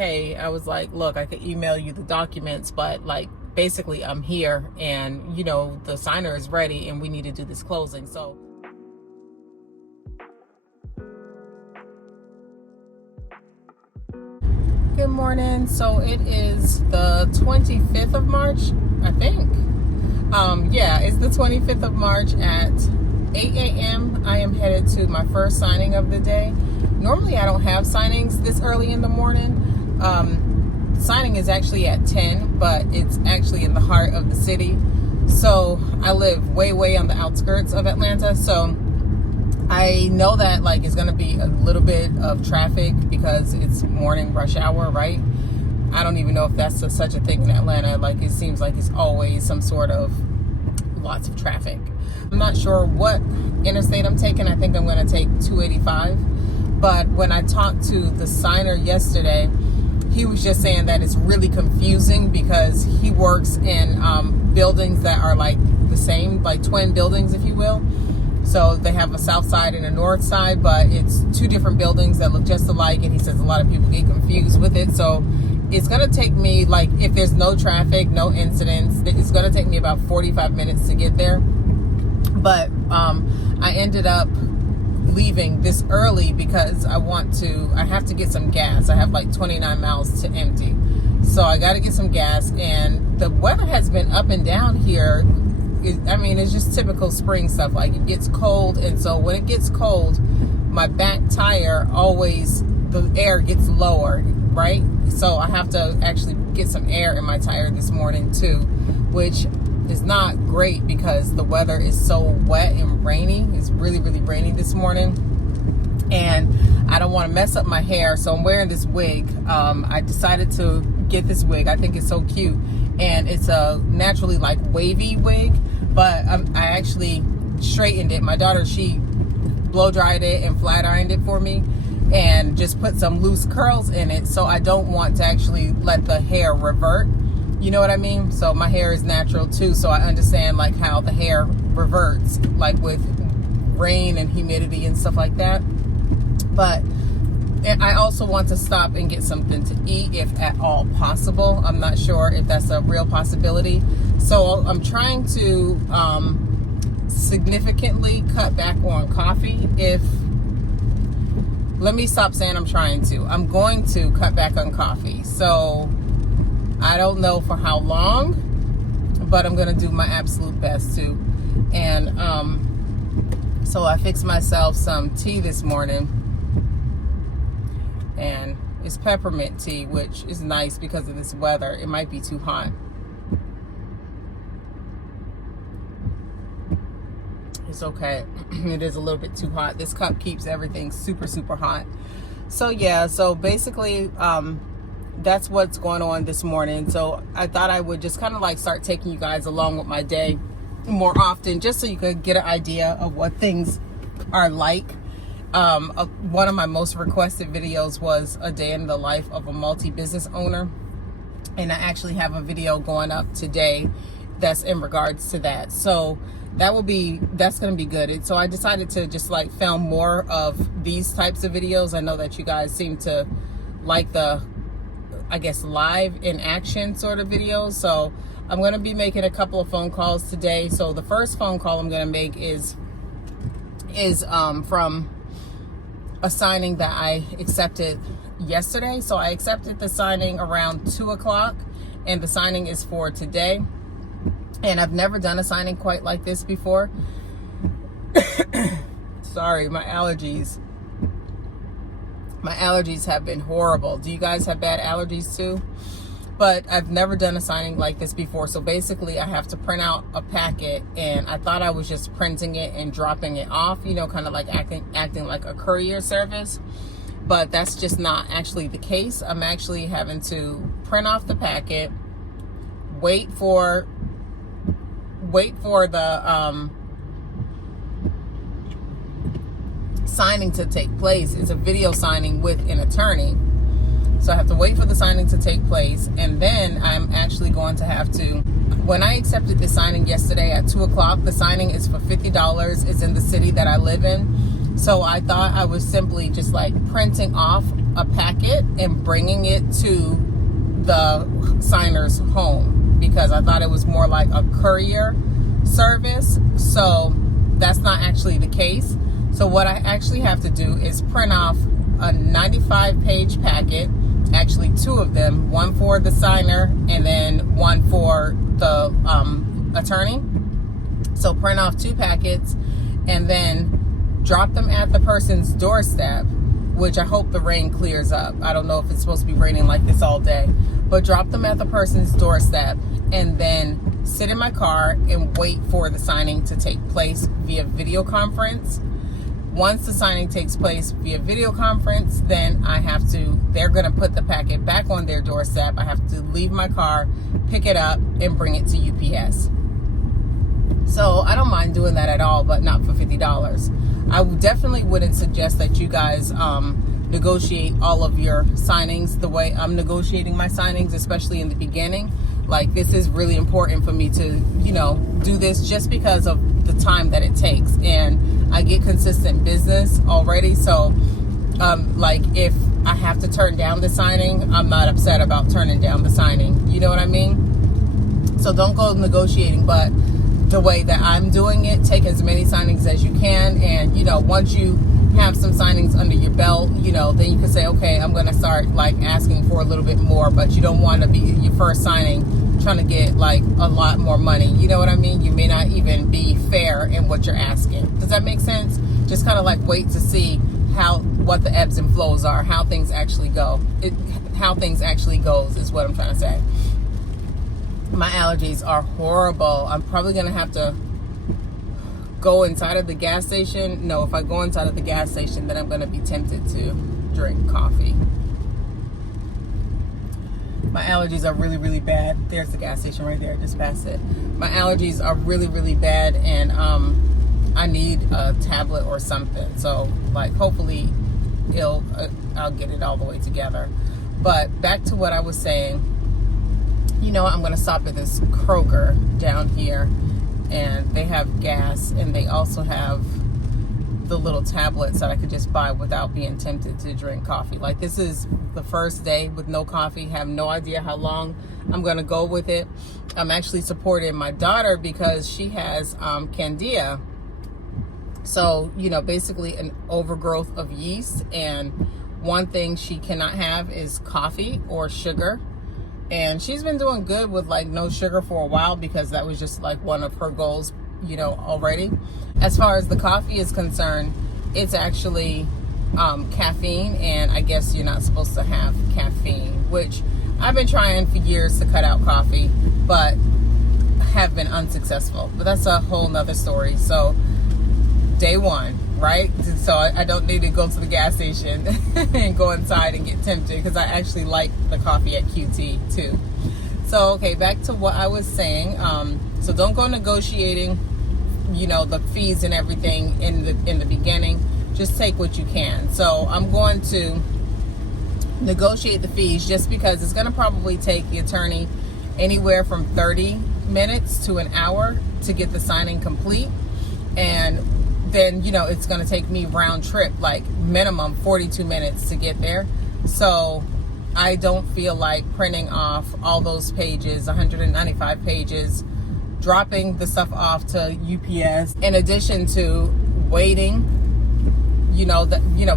hey, I was like, look, I could email you the documents, but like basically I'm here and you know the signer is ready and we need to do this closing. So good morning. So it is the 25th of March, I think. Yeah, it's the 25th of March at 8 a.m. I am headed to my first signing of the day. Normally I don't have signings this early in the morning. Signing is actually at 10, but it's actually in the heart of the city. So I live way on the outskirts of Atlanta. So I know that like it's going to be a little bit of traffic because it's morning rush hour, right? I don't even know if that's such a thing in Atlanta. Like it seems like it's always some sort of lots of traffic. I'm not sure what interstate I'm taking. I think I'm going to take 285. But when I talked to the signer yesterday, he was just saying that it's really confusing because he works in buildings that are like the same, like twin buildings, if you will. So they have a south side and a north side, but it's two different buildings that look just alike. And he says a lot of people get confused with it. So it's going to take me, like, if there's no traffic, no incidents, it's going to take me about 45 minutes to get there. But I ended up leaving this early because I have to get some gas. I have like 29 miles to empty. So I got to get some gas. And the weather has been up and down here. It's just typical spring stuff. Like it gets cold. And so when it gets cold, my back tire the air gets lower, right? So I have to actually get some air in my tire this morning too, which is not great because the weather is so wet and rainy. It's really rainy this morning. And I don't want to mess up my hair. So I'm wearing this wig. I decided to get this wig. I think it's so cute. And it's a naturally like wavy wig, but I actually straightened it. My daughter, she blow dried it and flat ironed it for me and just put some loose curls in it. So I don't want to actually let the hair revert. You know what I mean? So my hair is natural too. So I understand like how the hair reverts, like with rain and humidity and stuff like that. But I also want to stop and get something to eat if at all possible. I'm not sure if that's a real possibility. So I'm trying to significantly cut back on coffee. Let me stop saying I'm trying to. I'm going to cut back on coffee. So I don't know for how long, but I'm going to do my absolute best to. And so I fixed myself some tea this morning. And it's peppermint tea, which is nice because of this weather. It might be too hot. It's okay. It is a little bit too hot. This cup keeps everything super hot. So yeah, so basically that's what's going on this morning. So I thought I would just kind of like start taking you guys along with my day more often, just so you could get an idea of what things are like. One of my most requested videos was a day in the life of a multi-business owner, and I actually have a video going up today that's in regards to that. So that's going to be good. So I decided to just like film more of these types of videos. I know that you guys seem to like the, I guess, live in action sort of videos. So I'm going to be making a couple of phone calls today. So the first phone call I'm going to make is from a signing that I accepted yesterday. So I accepted the signing around 2 o'clock and the signing is for today. And I've never done a signing quite like this before. Sorry, my allergies have been horrible. Do you guys have bad allergies too? But I've never done a signing like this before. So basically I have to print out a packet, and I thought I was just printing it and dropping it off, you know, kind of like acting like a courier service. But that's just not actually the case. I'm actually having to print off the packet, wait for the signing to take place. It's a video signing with an attorney. So I have to wait for the signing to take place. And then I'm actually going to have to, when I accepted the signing yesterday at 2 o'clock, the signing is for $50. It's in the city that I live in. So I thought I was simply just like printing off a packet and bringing it to the signer's home, because I thought it was more like a courier service. So that's not actually the case. So what I actually have to do is print off a 95-page packet, actually 2 of them, one for the signer and then one for the attorney. So print off 2 packets and then drop them at the person's doorstep, which I hope the rain clears up. I don't know if it's supposed to be raining like this all day, but drop them at the person's doorstep and then sit in my car and wait for the signing to take place via video conference. Once the signing takes place via video conference, then they're going to put the packet back on their doorstep. I have to leave my car, pick it up, and bring it to UPS. So I don't mind doing that at all, but not for $50. I definitely wouldn't suggest that you guys negotiate all of your signings the way I'm negotiating my signings, especially in the beginning. Like, this is really important for me to, do this just because of the time that it takes. And I get consistent business already. So, like, if I have to turn down the signing, I'm not upset about turning down the signing. You know what I mean? So don't go negotiating, but the way that I'm doing it, take as many signings as you can. And, once you have some signings under your belt, then you can say, okay, I'm going to start like asking for a little bit more, but you don't want to be your first signing trying to get like a lot more money. You know what I mean? You may not even be fair in what you're asking. Does that make sense? Just kind of like wait to see what the ebbs and flows are, how things actually go. How things actually goes is what I'm trying to say. My allergies are horrible. I'm probably going to have to go inside of the gas station. No, if I go inside of the gas station, then I'm going to be tempted to drink coffee. My allergies are really, really bad. There's the gas station right there. Just past it. My allergies are really, really bad, and I need a tablet or something. So, like, hopefully I'll get it all the way together. But back to what I was saying. I'm going to stop at this Kroger down here, and they have gas, and they also have the little tablets that I could just buy without being tempted to drink coffee. Like, this is the first day with no coffee. Have no idea how long I'm going to go with it. I'm actually supporting my daughter because she has candida. So, basically an overgrowth of yeast, and one thing she cannot have is coffee or sugar. And she's been doing good with like no sugar for a while, because that was just like one of her goals, already. As far as the coffee is concerned, it's actually caffeine, and I guess you're not supposed to have caffeine, which I've been trying for years to cut out coffee, but have been unsuccessful. But that's a whole nother story. So day 1, right? So I don't need to go to the gas station and go inside and get tempted, because I actually like the coffee at QT too. So, okay, back to what I was saying. So don't go negotiating, the fees and everything in the beginning. Just take what you can. So I'm going to negotiate the fees just because it's going to probably take the attorney anywhere from 30 minutes to an hour to get the signing complete. And then, it's going to take me round trip, like minimum 42 minutes to get there. So I don't feel like printing off all those pages, 195 pages, dropping the stuff off to UPS, in addition to waiting,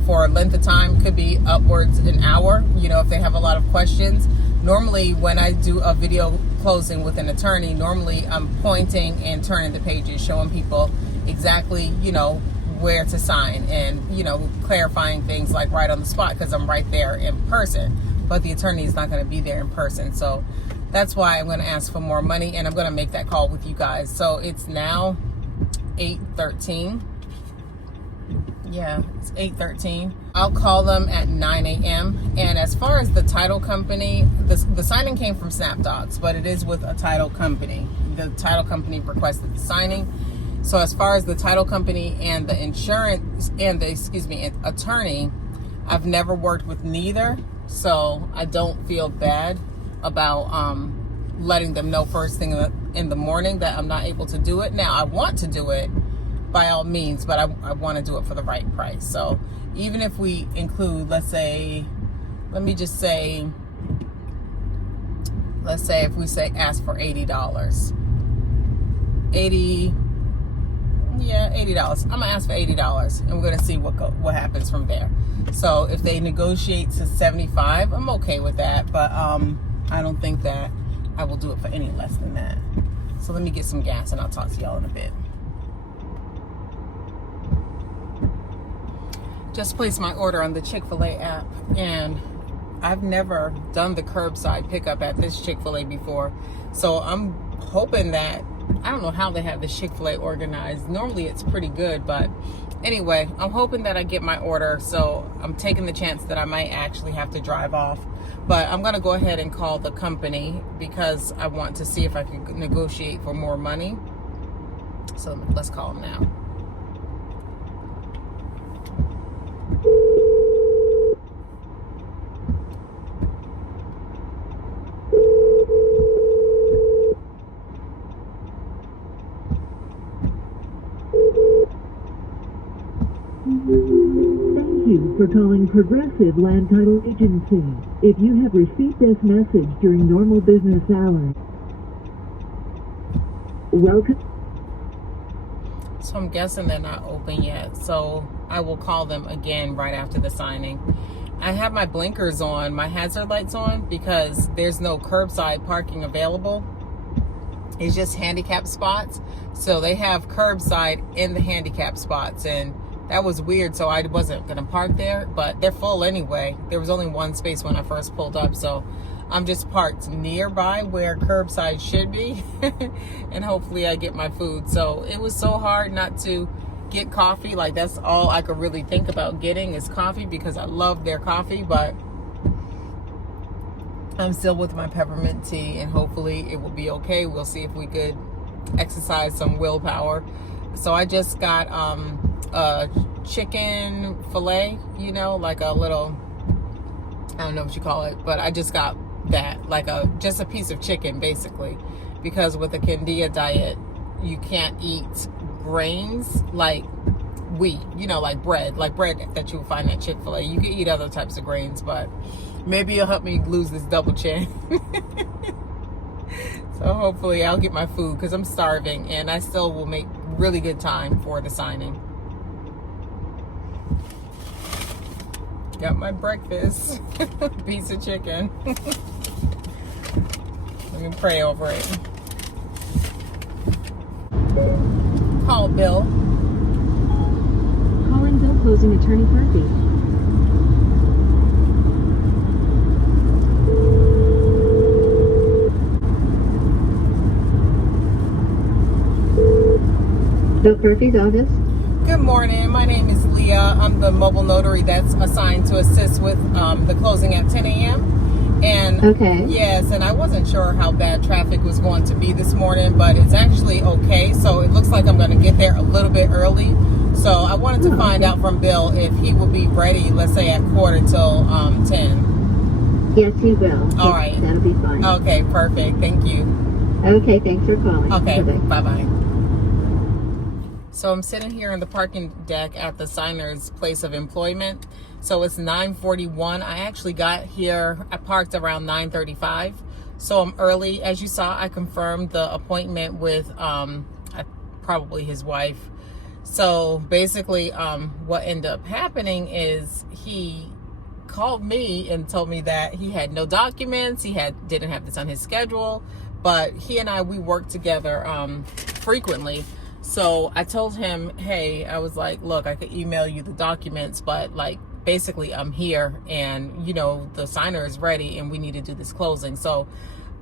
for a length of time, could be upwards an hour, if they have a lot of questions. Normally, when I do a video closing with an attorney, normally I'm pointing and turning the pages, showing people exactly, where to sign, and, clarifying things like right on the spot, because I'm right there in person. But the attorney is not going to be there in person. So that's why I'm going to ask for more money, and I'm going to make that call with you guys. So it's now 8:13. Yeah, it's 8:13. I'll call them at 9 a.m. And as far as the title company, the signing came from SnapDocs, but it is with a title company. The title company requested the signing. So as far as the title company and the insurance and the, attorney, I've never worked with neither. So I don't feel bad about letting them know first thing in the morning that I'm not able to do it. Now, I want to do it by all means, but I want to do it for the right price. So even if we include, let's say, let me just say, let's say if we say ask for $80. $80. I'm gonna ask for $80, and we're gonna see what happens from there. So if they negotiate to 75, I'm okay with that, but I don't think that I will do it for any less than that. So let me get some gas and I'll talk to y'all in a bit. Just placed my order on the Chick-fil-A app, and I've never done the curbside pickup at this Chick-fil-A before. So I'm hoping that, I don't know how they have the Chick-fil-A organized. Normally it's pretty good, but anyway, I'm hoping that I get my order. So I'm taking the chance that I might actually have to drive off. But I'm going to go ahead and call the company because I want to see if I can negotiate for more money. So let's call them now. Thank you for calling Progressive Land Title Agency. If you have received this message during normal business hours, welcome. So I'm guessing they're not open yet. So I will call them again right after the signing. I have my blinkers on, my hazard lights on, because there's no curbside parking available. It's just handicap spots. So they have curbside in the handicap spots, and that was weird. So I wasn't going to park there, but they're full anyway. There was only one space when I first pulled up. So I'm just parked nearby where curbside should be. And hopefully I get my food. So it was so hard not to get coffee. Like, that's all I could really think about getting is coffee, because I love their coffee. But I'm still with my peppermint tea, and hopefully it will be okay. We'll see if we could exercise some willpower. So I just got a chicken fillet, you know, like a little, I don't know what you call it, but I just got that, like just a piece of chicken basically, because with the Candia diet you can't eat grains like wheat, you know, like bread that you would find at Chick-fil-A. You can eat other types of grains, but maybe it'll help me lose this double chin. So hopefully I'll get my food, because I'm starving, and I still will make really good time for the signing. Got my breakfast, piece of chicken. Let me pray over it. Call Bill. Calling Bill Closing Attorney Murphy. Bill Murphy's office. Good morning. My name is Leah. I'm the mobile notary that's assigned to assist with the closing at 10 a.m. And okay. Yes, and I wasn't sure how bad traffic was going to be this morning, but it's actually okay. So it looks like I'm going to get there a little bit early. So I wanted to find out from Bill if he will be ready, let's say at quarter till 10. Yes, he will. All right. That'll be fine. Okay, perfect. Thank you. Okay, thanks for calling. Okay, Bye-bye. bye-bye. So I'm sitting here in the parking deck at the signer's place of employment. So it's 9:41. I actually got here, I parked around 9:35. So I'm early. As you saw, I confirmed the appointment with probably his wife. So basically what ended up happening is he called me and told me that he had no documents. He didn't have this on his schedule, but he and we work together frequently. So I told him, hey, I was like, look, I could email you the documents, but like, basically I'm here, and you know, the signer is ready and we need to do this closing. So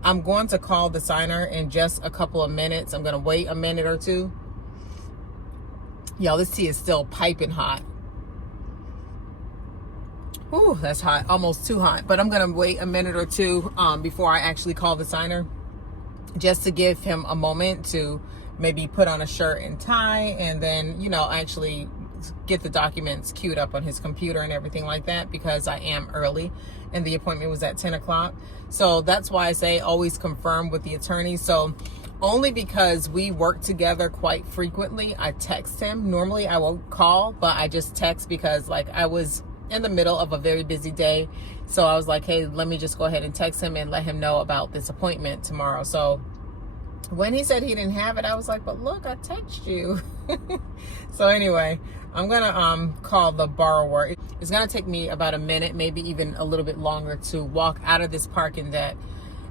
I'm going to call the signer in just a couple of minutes. I'm going to wait a minute or two. Y'all, this tea is still piping hot. Ooh, that's hot, almost too hot. But I'm going to wait a minute or two before I actually call the signer, just to give him a moment to maybe put on a shirt and tie, and then, you know, actually get the documents queued up on his computer and everything like that, because I am early and the appointment was at 10 o'clock. So that's why I say always confirm with the attorney. So only because we work together quite frequently, I text him. Normally I won't call, but I just text because like I was in the middle of a very busy day. So I was like, hey, let me just go ahead and text him and let him know about this appointment tomorrow. So when he said he didn't have it, I was like, but look, I text you. So anyway, I'm gonna call the borrower. It's gonna take me about a minute, maybe even a little bit longer, to walk out of this parking deck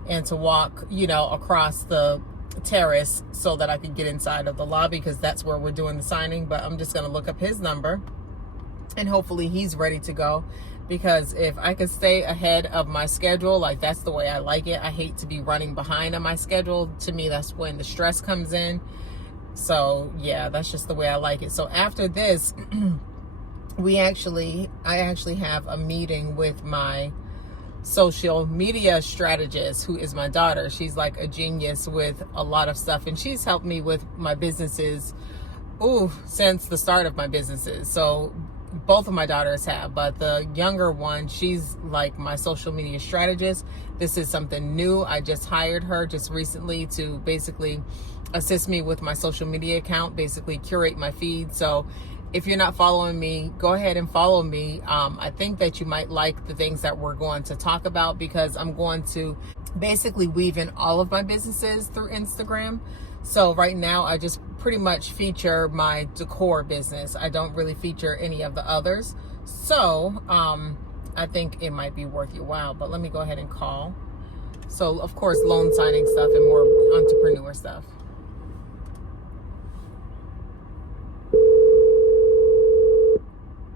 and to walk, across the terrace so that I can get inside of the lobby, because that's where we're doing the signing. But I'm just gonna look up his number and hopefully he's ready to go, because if I could stay ahead of my schedule, like, that's the way I like it. I hate to be running behind on my schedule. To me, that's when the stress comes in. So yeah, that's just the way I like it. So after this, I actually have a meeting with my social media strategist, who is my daughter. She's like a genius with a lot of stuff, and she's helped me with my businesses since the start of my businesses. So both of my daughters have, but the younger one, she's like my social media strategist. This is something new. I just hired her just recently to basically assist me with my social media account, basically curate my feed. So if you're not following me, go ahead and follow me. I think that you might like the things that we're going to talk about, because I'm going to basically weave in all of my businesses through Instagram. So right now, I just pretty much feature my Decor business. I don't really feature any of the others. So I think it might be worth your while. But let me go ahead and call. So of course, loan signing stuff and more entrepreneur stuff.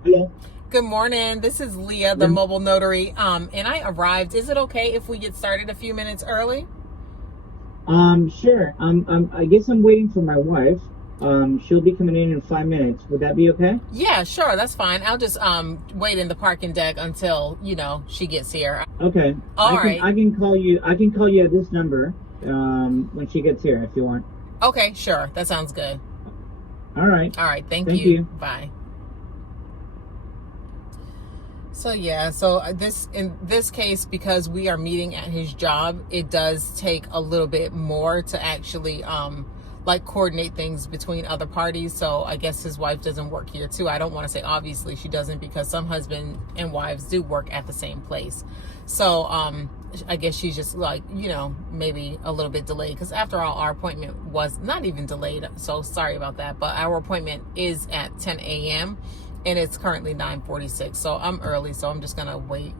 Hello. Good morning. This is Leah, the mobile notary. And I arrived. Is it okay if we get started a few minutes early? Sure. I guess I'm waiting for my wife. She'll be coming in 5 minutes. Would that be okay? Yeah, sure. That's fine. I'll just wait in the parking deck until, she gets here. Okay. All right. I can call you at this number when she gets here, if you want. Okay, sure. That sounds good. All right. All right. Thank Thank you. you. Bye. So yeah, so in this case, because we are meeting at his job, it does take a little bit more to actually coordinate things between other parties. So I guess his wife doesn't work here too. I don't want to say obviously she doesn't, because some husband and wives do work at the same place. So I guess she's just maybe a little bit delayed, because after all, our appointment was not even delayed. So sorry about that. But our appointment is at 10 a.m. and it's currently 9:46. So I'm early. So I'm just going to wait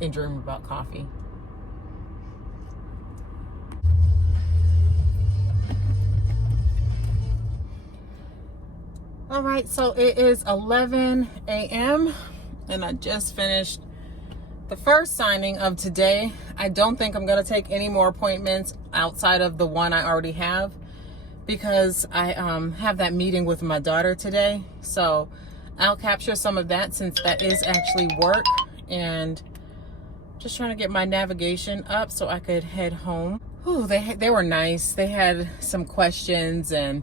and dream about coffee. All right, so it is 11 a.m. and I just finished the first signing of today. I don't think I'm going to take any more appointments outside of the one I already have, because I have that meeting with my daughter today. So I'll capture some of that, since that is actually work, and just trying to get my navigation up so I could head home. Ooh, they were nice. They had some questions, and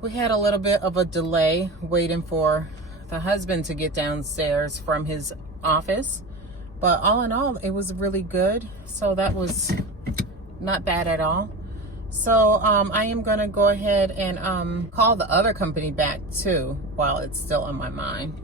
we had a little bit of a delay waiting for the husband to get downstairs from his office. But all in all, it was really good. So that was not bad at all. So I am going to go ahead and call the other company back too, while it's still on my mind.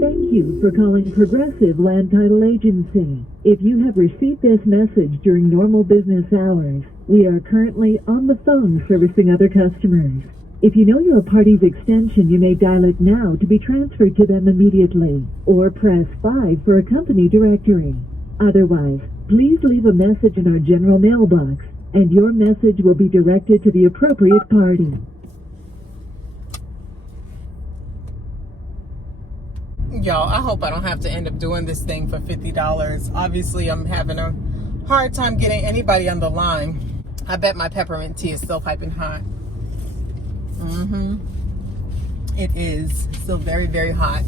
Thank you for calling Progressive Land Title Agency. If you have received this message during normal business hours, we are currently on the phone servicing other customers. If you know your party's extension, you may dial it now to be transferred to them immediately, or press 5 for a company directory. Otherwise, please leave a message in our general mailbox, and your message will be directed to the appropriate party. Y'all, I hope I don't have to end up doing this thing for $50. Obviously, I'm having a hard time getting anybody on the line. I bet my peppermint tea is still piping hot. It is still very, very hot.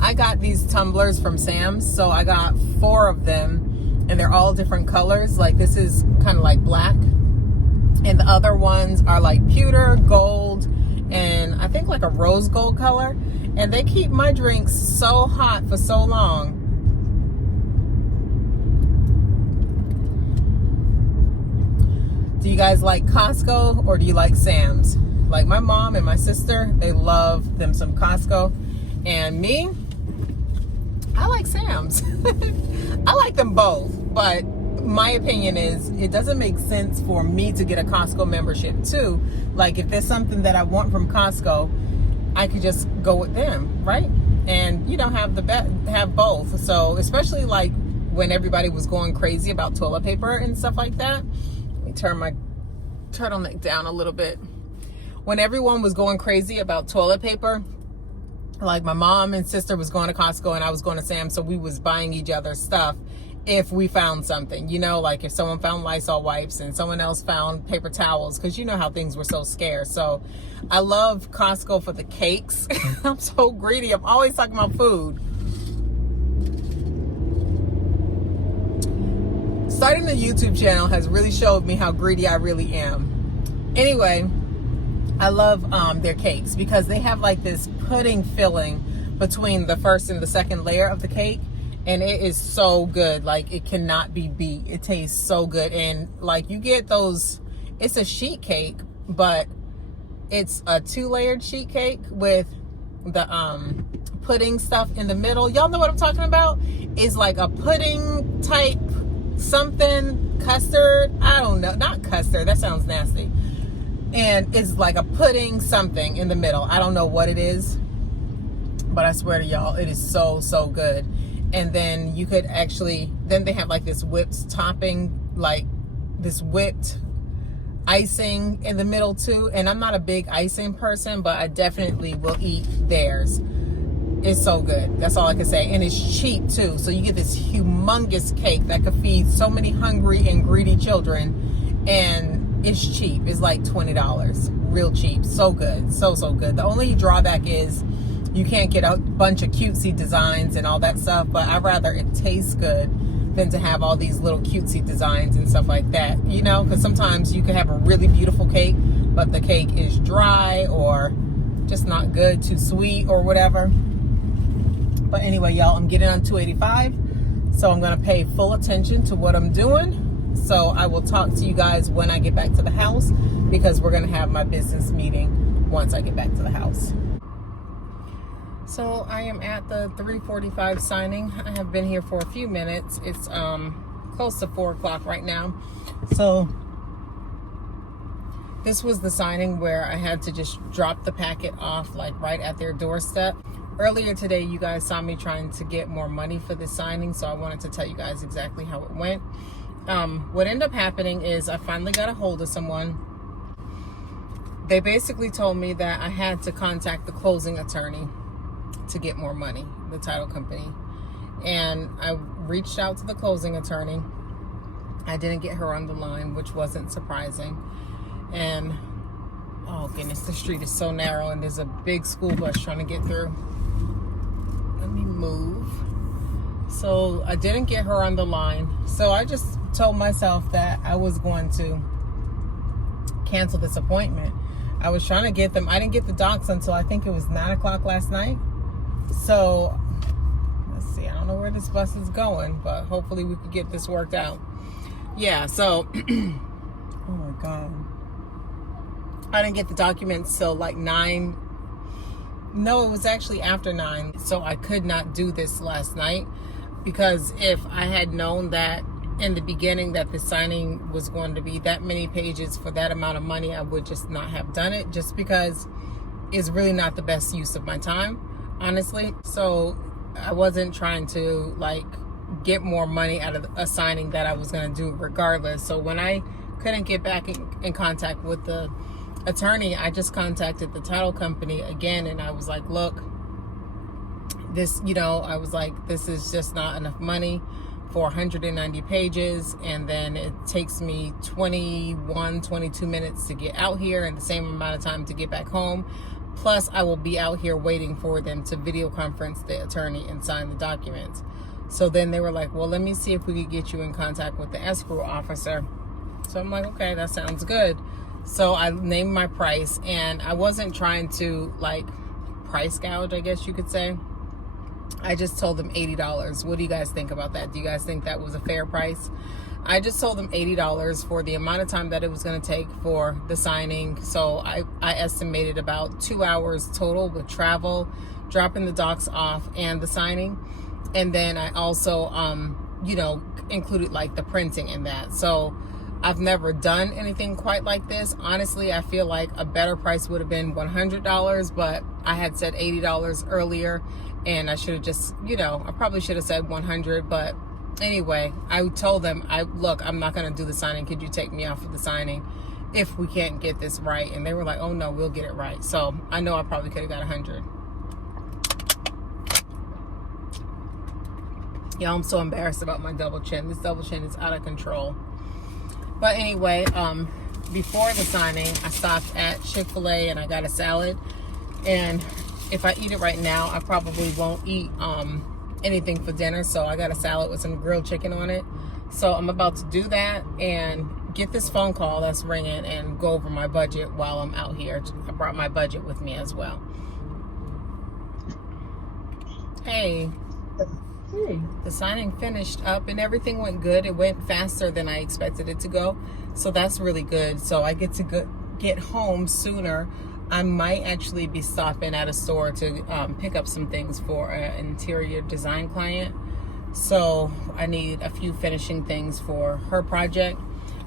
I got these tumblers from Sam's, so I got 4 of them, and they're all different colors. Like, this is kind of like black, and the other ones are like pewter, gold, and I think like a rose gold color. And they keep my drinks so hot for so long. Do you guys like Costco or do you like Sam's? Like my mom and my sister, they love them some Costco. And me, I like Sam's. I like them both, but my opinion is it doesn't make sense for me to get a Costco membership too. Like if there's something that I want from Costco, I could just go with them, right? And you know, have both. So especially like when everybody was going crazy about toilet paper and stuff like that. Let me turn my turtleneck down a little bit. When everyone was going crazy about toilet paper, like my mom and sister was going to Costco and I was going to Sam's, so we was buying each other stuff if we found something, you know, like if someone found Lysol wipes and someone else found paper towels, because you know how things were so scarce. So I love Costco for the cakes. I'm so greedy. I'm always talking about food. Starting the YouTube channel has really showed me how greedy I really am. Anyway, I love their cakes because they have like this pudding filling between the first and the second layer of the cake. And it is so good. Like it cannot be beat. It tastes so good. And like you get those, it's a sheet cake, but it's a 2-layered sheet cake with the pudding stuff in the middle. Y'all know what I'm talking about? It's like a pudding type something, custard. I don't know. Not custard. That sounds nasty. And it's like a pudding something in the middle. I don't know what it is, but I swear to y'all, it is so, so good. And then you could actually, then they have like this whipped topping, like this whipped icing in the middle too. And I'm not a big icing person, but I definitely will eat theirs. It's so good. That's all I can say. And it's cheap too. So you get this humongous cake that could feed so many hungry and greedy children. And it's cheap. It's like $20. Real cheap. So good. So, so good. The only drawback is you can't get a bunch of cutesy designs and all that stuff, but I'd rather it tastes good than to have all these little cutesy designs and stuff like that, you know, because sometimes you can have a really beautiful cake, but the cake is dry or just not good, too sweet or whatever. But anyway, y'all, I'm getting on 285, so I'm going to pay full attention to what I'm doing. So I will talk to you guys when I get back to the house, because we're going to have my business meeting once I get back to the house. So I am at the 3:45 signing. I have been here for a few minutes. It's close to 4 o'clock right now. So this was the signing where I had to just drop the packet off like right at their doorstep. Earlier today, you guys saw me trying to get more money for this signing, so I wanted to tell you guys exactly how it went. What ended up happening is I finally got a hold of someone. They basically told me that I had to contact the closing attorney to get more money, the title company. And I reached out to the closing attorney. I didn't get her on the line, which wasn't surprising. And oh goodness, the street is so narrow and there's a big school bus trying to get through. Let me move. So I didn't get her on the line. So I just told myself that I was going to cancel this appointment. I was trying to get them. I didn't get the docs until I think it was 9 o'clock last night. So let's see, I don't know where this bus is going, but hopefully we could get this worked out. Yeah, so oh my God, I didn't get the documents till like 9. No, it was actually after 9. So I could not do this last night, because if I had known that in the beginning that the signing was going to be that many pages for that amount of money, I would just not have done it, just because it's really not the best use of my time, honestly. So I wasn't trying to like get more money out of a signing that I was going to do regardless. So when I couldn't get back in contact with the attorney, I just contacted the title company again, and I was like, look, this, you know, I was like, this is just not enough money for 190 pages, and then it takes me 22 minutes to get out here and the same amount of time to get back home. Plus, I will be out here waiting for them to video conference the attorney and sign the documents. So then they were like, well, let me see if we could get you in contact with the escrow officer. So I'm like, okay, that sounds good. So I named my price, and I wasn't trying to like price gouge, I guess you could say. I just told them $80. What do you guys think about that? Do you guys think that was a fair price? I just told them $80 for the amount of time that it was going to take for the signing. So I estimated about 2 hours total with travel, dropping the docs off, and the signing. And then I also, you know, included like the printing in that. So I've never done anything quite like this. Honestly, I feel like a better price would have been $100, but I had said $80 earlier, and I should have just, you know, I probably should have said 100, but anyway, I told them, look, I'm not going to do the signing. Could you take me off of the signing if we can't get this right? And they were like, oh no, we'll get it right. So I know I probably could have got 100. Yeah, I'm so embarrassed about my double chin. This double chin is out of control. But anyway, before the signing, I stopped at Chick-fil-A and I got a salad. And if I eat it right now, I probably won't eat anything for dinner. So I got a salad with some grilled chicken on it. So I'm about to do that and get this phone call that's ringing and go over my budget while I'm out here. I brought my budget with me as well. Hey. The signing finished up and everything went good. It went faster than I expected it to go. So that's really good. So I get to get home sooner. I might actually be stopping at a store to pick up some things for an interior design client. So I need a few finishing things for her project.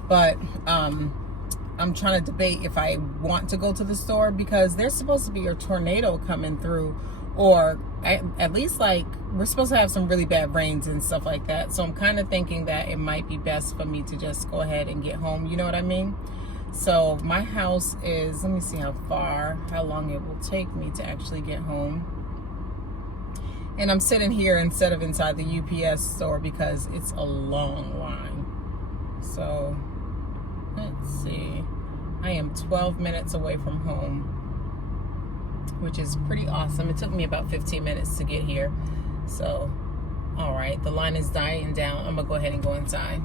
But I'm trying to debate if I want to go to the store because there's supposed to be a tornado coming through, or at least like we're supposed to have some really bad rains and stuff like that. So I'm kind of thinking that it might be best for me to just go ahead and get home. You know what I mean? So my house is, let me see how long it will take me to actually get home. And I'm sitting here instead of inside the UPS store because it's a long line. So let's see. I am 12 minutes away from home, which is pretty awesome. It took me about 15 minutes to get here. So, all right, the line is dying down. I'm gonna go ahead and go inside.